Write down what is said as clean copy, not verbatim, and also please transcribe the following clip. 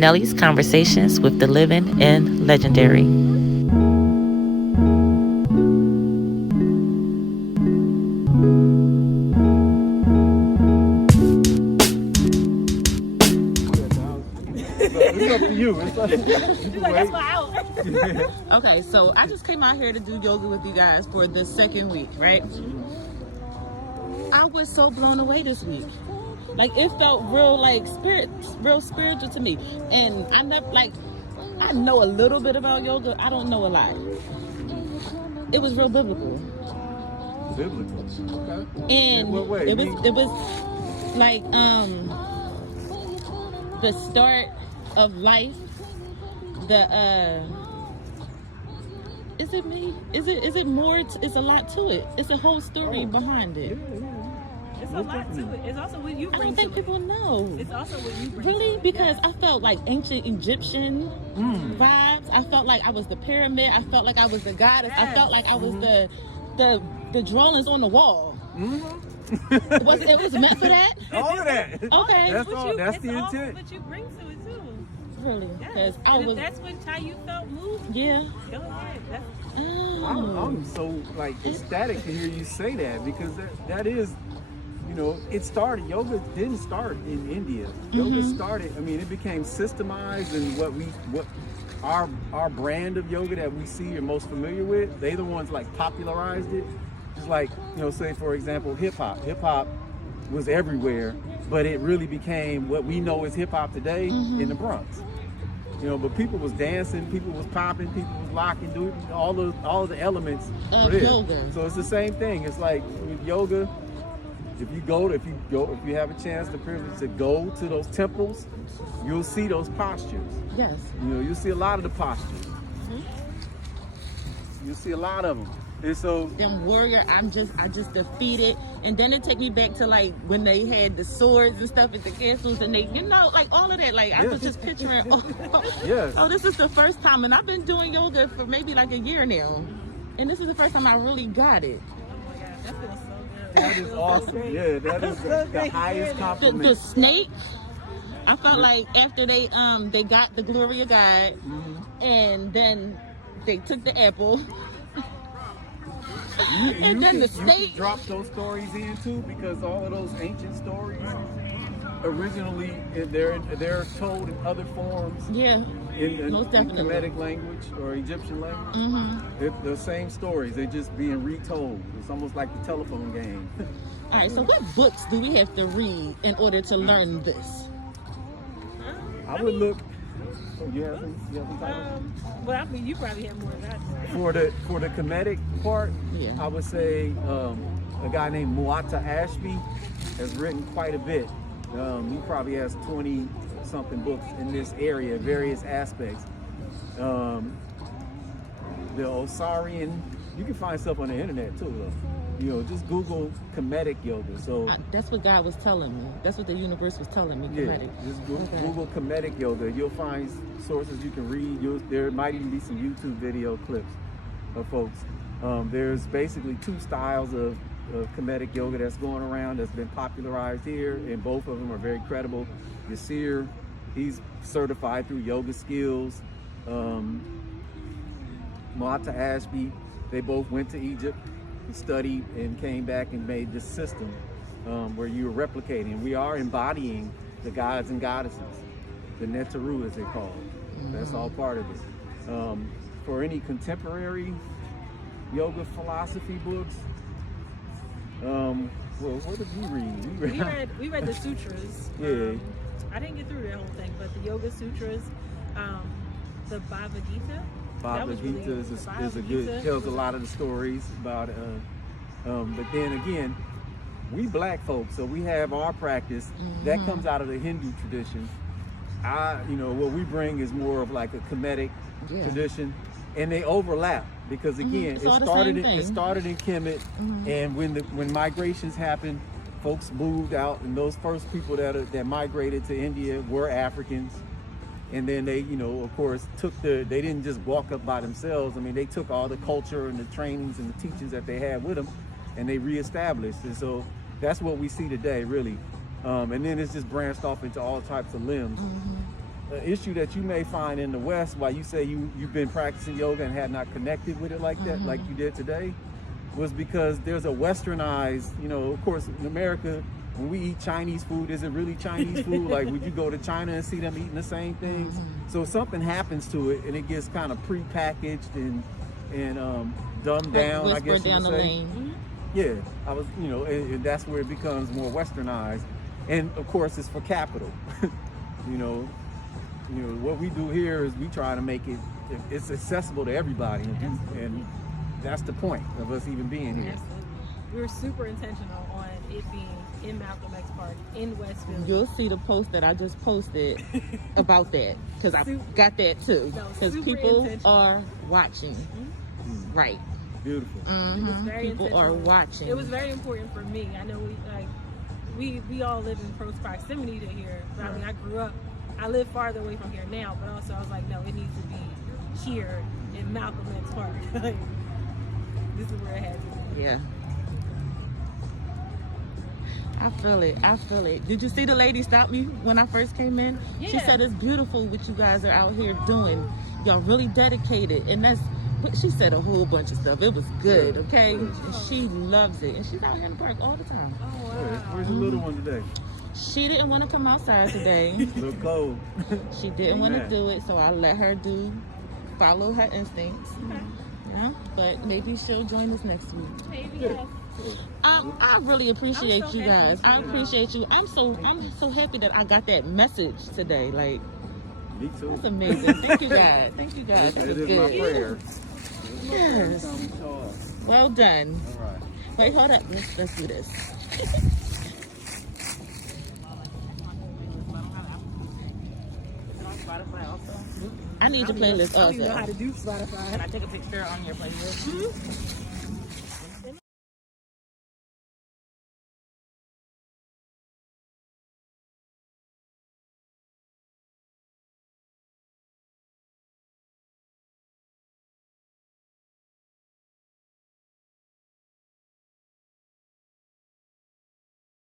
Nelly's Conversations with the Living and Legendary. It's up to you. It's like, that's my out. Okay, so I just came out here to do yoga with you guys for the second week, right? I was so blown away this week. Like, it felt real, like, real spiritual to me. And I know a little bit about yoga. I don't know a lot. It was real biblical. Biblical. Okay. And in what way? It was like the start of life. Is it me? Is it more? It's a lot to it. It's a whole story behind it. It's a lot to it. It's also what you bring. I don't think people know. It's also what you bring. Really? Because I felt like ancient Egyptian vibes. I felt like I was the pyramid. I felt like I was the goddess. I felt like I was the drawings on the wall. It was meant for that? All of that. Okay. That's all. That's the intent. What you bring to it too. Really? Yes. Because If that's how you felt moved. Yeah. Go ahead. I'm so like ecstatic to hear you say that, because that is, yoga didn't start in India. Yoga started, it became systemized, and what our brand of yoga that we see and most familiar with, they the ones like popularized it. Just like, say for example, hip hop. Hip hop was everywhere, but it really became what we know as hip hop today in the Bronx. But people was dancing, people was popping, people was locking, doing all of the elements of yoga. So it's the same thing. It's like with yoga. If you have a chance, the privilege to go to those temples, you'll see those postures. Yes. You'll see a lot of the postures. You'll see a lot of them. And so them warrior, I just defeated, and then it take me back to like when they had the swords and stuff at the castles, and they, like all of that. Like I was just picturing. Oh, this is the first time, and I've been doing yoga for maybe like a year now, and this is the first time I really got it. Oh my God, that feels so good. That is awesome. Yeah, that is the highest compliment. The snake. I felt like after they got the glory of God, and then they took the apple. And then the state you drop those stories in too, because all of those ancient stories originally they're told in other forms. Yeah, in most definitely. Kemetic language or Egyptian language. They're the same stories. They're just being retold. It's almost like the telephone game. All right. So what books do we have to read in order to learn this? I would look. Oh, you have some titles? Well, you probably have more than that. For the Kemetic part, I would say a guy named Muata Ashby has written quite a bit. He probably has 20 something books in this area, various aspects. The Osarian, you can find stuff on the internet too, though. Just Google Kemetic yoga. So that's what God was telling me. That's what the universe was telling me. Kemetic. Just Google Kemetic yoga. You'll find sources you can read. There might even be some YouTube video clips of folks. There's basically two styles of Kemetic yoga that's going around that's been popularized here, and both of them are very credible. Yasir, he's certified through Yoga Skills. Muata Ashby, they both went to Egypt, studied, and came back and made this system where you're replicating. We are embodying the gods and goddesses, the Netaru as they call it. That's all part of it. For any contemporary yoga philosophy books, what did you read? We read the sutras. Yeah. I didn't get through the whole thing, but the Yoga Sutras, the Bhagavad Gita. Bhagavad Gita is a good, tells a lot of the stories about it. But then again, we black folks, so we have our practice that comes out of the Hindu tradition. What we bring is more of like a Kemetic tradition, and they overlap because again, it started in Kemet, and when migrations happened, folks moved out, and those first people that migrated to India were Africans. And then they, of course, they didn't just walk up by themselves. They took all the culture and the trainings and the teachings that they had with them, and they reestablished. And so that's what we see today, really. And then it's just branched off into all types of limbs. an issue that you may find in the West, why you say you've been practicing yoga and had not connected with it like that, like you did today, was because there's a westernized, you know, of course in America, when we eat Chinese food, is it really Chinese food? Like, would you go to China and see them eating the same things? So something happens to it and it gets kind of pre-packaged and dumbed down, I guess you down would the say. lane. Yeah, I was, you know, and that's where it becomes more westernized. And of course it's for capital. you know, what we do here is we try to make it's accessible to everybody, and that's the point of us even being here. Absolutely. We were super intentional on it being in Malcolm X Park in Westfield. You'll see the post that I just posted about that, because I got that too. Because people are watching. Right. Beautiful. It was very People are intentional. watching. It was very important for me. I know we all live in close proximity to here. But I mean, I grew up. I live farther away from here now, but also I was like, no, it needs to be here in Malcolm X Park. Like, this is where it had to be. Yeah. I feel it. I feel it. Did you see the lady stop me when I first came in? Yeah. She said it's beautiful what you guys are out here doing. Y'all really dedicated. And but she said a whole bunch of stuff. It was good, okay? And she loves it. And she's out here in the park all the time. Oh, wow. Where's the little one today? She didn't want to come outside today. Look cold. She didn't want to Amen. do it, so I let her follow her instincts. Yeah, but maybe she'll join us next week. Maybe, yes. I really appreciate I'm so you guys. happy. I appreciate you. I'm so happy that I got that message today. Like, Me too. that's amazing. Thank you guys. Thank you guys. That It was is my good. prayer. Yes. Well done. All right. Wait, hold up. Let's do this. I need your playlist I don't even know how also. to do Spotify. Can I take a picture on your playlist?